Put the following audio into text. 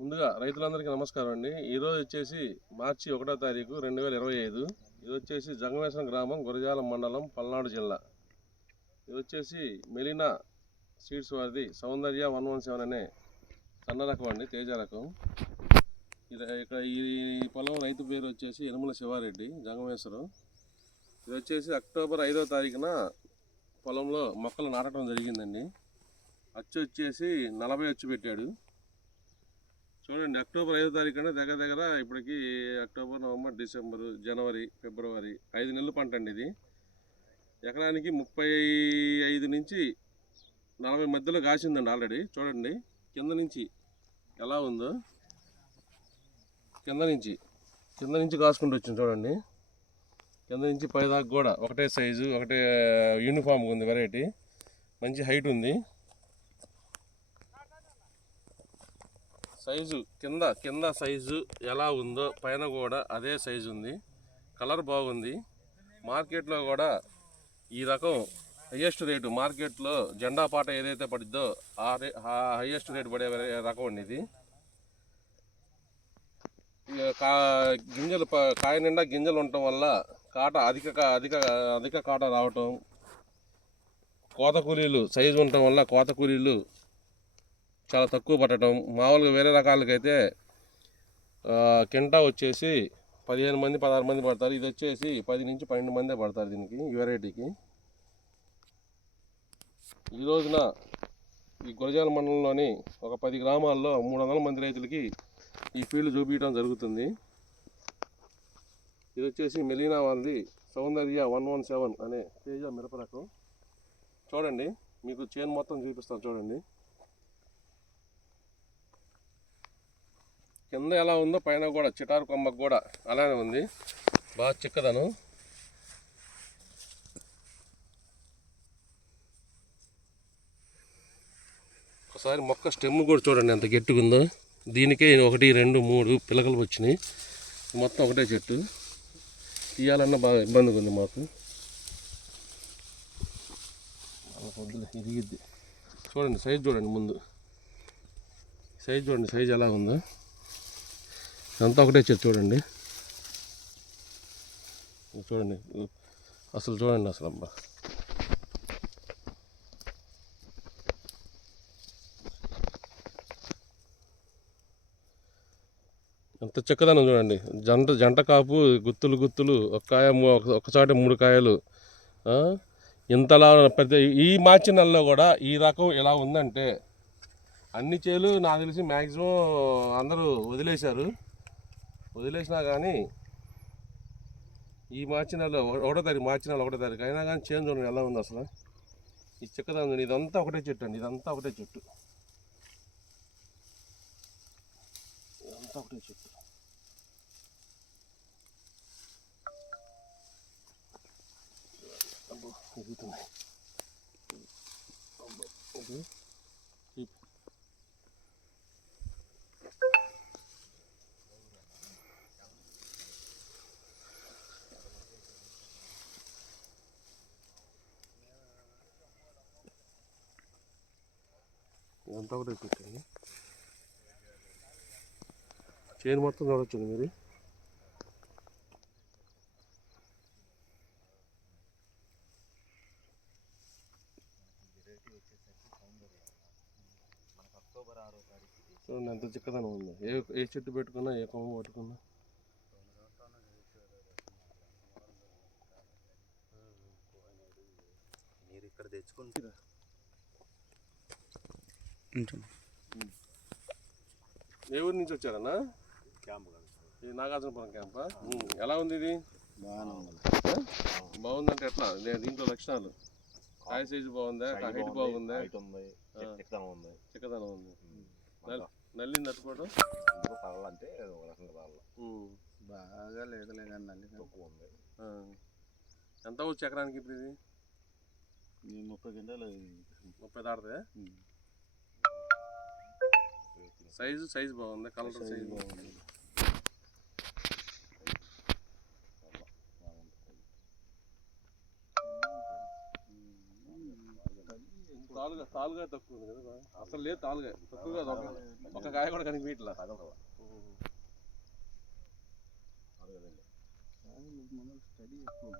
ముందుగా రైతులందరికీ నమస్కారం అండి. ఈరోజు వచ్చేసి మార్చి ఒకటో తారీఖు రెండు వేల ఇరవై ఐదు. ఇది వచ్చేసి జంగమేశ్వరం గ్రామం గురజాలం మండలం పల్నాడు జిల్లా. ఇది వచ్చేసి మెలినా సీడ్స్ వారిది సౌందర్య వన్ వన్ సెవెన్ అనే సన్న రకం అండి తేజ రకం. ఇది ఇక్కడ ఈ పొలం రైతు పేరు వచ్చేసి యనమల శివారెడ్డి జంగమేశ్వరం. ఇది వచ్చేసి అక్టోబర్ ఐదో తారీఖున పొలంలో మొక్కలు నాటడం జరిగిందండి. అచ్చు వచ్చేసి నలభై అచ్చు పెట్టాడు. చూడండి అక్టోబర్ ఐదో తారీఖున దగ్గర దగ్గర ఇప్పటికి అక్టోబర్ నవంబర్ డిసెంబర్ జనవరి ఫిబ్రవరి ఐదు నెలల పంట అండి ఇది. ఎకరానికి ముప్పై ఐదు నుంచి నలభై మధ్యలో కాసిందండి ఆల్రెడీ చూడండి కింద నుంచి ఎలా ఉందో. కింద నుంచి కింద నుంచి కాసుకుంటూ వచ్చింది చూడండి. కింద నుంచి పైదాకా కూడా ఒకటే సైజు ఒకటే యూనిఫామ్ ఉంది వెరైటీ మంచి హైట్ ఉంది. సైజు కింద కింద సైజు ఎలా ఉందో పైన కూడా అదే సైజు ఉంది. కలర్ బాగుంది. మార్కెట్లో కూడా ఈ రకం హయ్యెస్ట్ రేటు మార్కెట్లో జెండా పాట ఏదైతే పడిద్దో ఆ రే ఆ హయ్యెస్ట్ రేటు పడే రకం అండి ఇది. కా గింజలు ప- కాయ నిండా గింజలు ఉండటం వల్ల కాట అధిక కా- అధిక అధిక కాట రావటం కోత కూలీలు సైజు ఉండటం వల్ల కోత కూలీలు చాలా తక్కువ పట్టడం. మామూలుగా వేరే రకాలకైతే కింటా వచ్చేసి పదిహేను మంది పదహారు మంది పడతారు. ఇది వచ్చేసి పది నుంచి పన్నెండు మందే పడతారు దీనికి ఈ వెరైటీకి. ఈ రోజున ఈ గురజాల మండలంలోని ఒక పది గ్రామాల్లో మూడు వందల మంది రైతులకి ఈ ఫీల్డ్ చూపించడం జరుగుతుంది. ఇది వచ్చేసి మెలీనా వాళ్ళది సౌందర్య వన్ వన్ సెవెన్ అనే తేజ మిరప రకం. చూడండి మీకు చేను మొత్తం చూపిస్తాను చూడండి. కింద ఎలా ఉందో పైన కూడా చిటారు కొమ్మకు కూడా అలానే ఉంది. బాగా చిక్కదనం. ఒకసారి మొక్క స్టెమ్ కూడా చూడండి ఎంత గట్టిగా ఉందో. దీనికే ఒకటి రెండు మూడు పిలకలు వచ్చినాయి. మొత్తం ఒకటే చెట్టు. తీయాలన్నా బాగా ఇబ్బందిగా ఉంది మాకు. ఇరిగిద్ది. చూడండి సైజ్ చూడండి ముందు. సైజ్ చూడండి సైజ్ ఎలా ఉందో. ఇదంతా ఒకటే చెట్టు చూడండి. చూడండి. అసలు చూడండి అసలు అబ్బా. ఎంత చక్కదనం చూడండి. జంట జంట కాపు గుత్తులు గుత్తులు ఒక కాయ ఒక- ఒకసారి మూడు కాయలు ఇంతలా పెద్ద ఈ మార్చి నెలలో కూడా ఈ రకం ఎలా ఉందంటే అన్ని చేలు నాకు తెలిసి మ్యాక్సిమం అందరూ వదిలేశారు. వదిలేసినా కానీ ఈ మార్చి నెలలో ఒకటో తారీఖు మార్చి నెల ఒకటో తారీఖు అయినా కానీ చేంజ్ ఉండదు ఎలా ఉంది అసలు? ఈ చిక్కదనం ఇదంతా ఒకటే చెట్టు అండి ఇదంతా ఒకటే చెట్టు. ఇదంతా ఒకటే చెట్టు. అబ్బో, అంతా కూడా పెట్టండి చేను మొత్తం చూడొచ్చండి మీరు? చూడండి ఎంత చిక్కదనం ఉంది. ఏ ఏ చెట్టు పెట్టుకున్నా ఏ కొమ్మ పట్టుకున్నా. మీరు ఇక్కడ తెచ్చుకుంటే ఏ ఊరి నుంచి వచ్చారన్నా? క్యాంప్ ఈ నాగార్జునపురం క్యాంపా ఎలా ఉంది ఇది? బాగుందంటే ఎట్లా? దీంట్లో లక్షణాలు? కాయ సైజు బాగుందా? హైట్ బాగుందా చిక్కదనం ఉంది. చిక్కదనం ఉంది. నల్లిని తట్టుకోవడం పడాలంటే ఒక రకంగా పడాలి బాగా లేదులే కానీ నల్లి తక్కువ ఉంది. ఎంత వచ్చు ఎకరానికి ఇప్పుడు ఇది? ముప్పై గంటలు ముప్పై దాడుతుందా సైజు సైజు బాగుందా కలర్ సైజు బాగుంది. తాలు తాలుగా తాలుగా తక్కువ ఉంది కదా అసలు లేదు తాలుగా తక్కువగా ఒక- ఒక కాయ కూడా కదలరా అడగదండి స్టడీ ఎక్కువ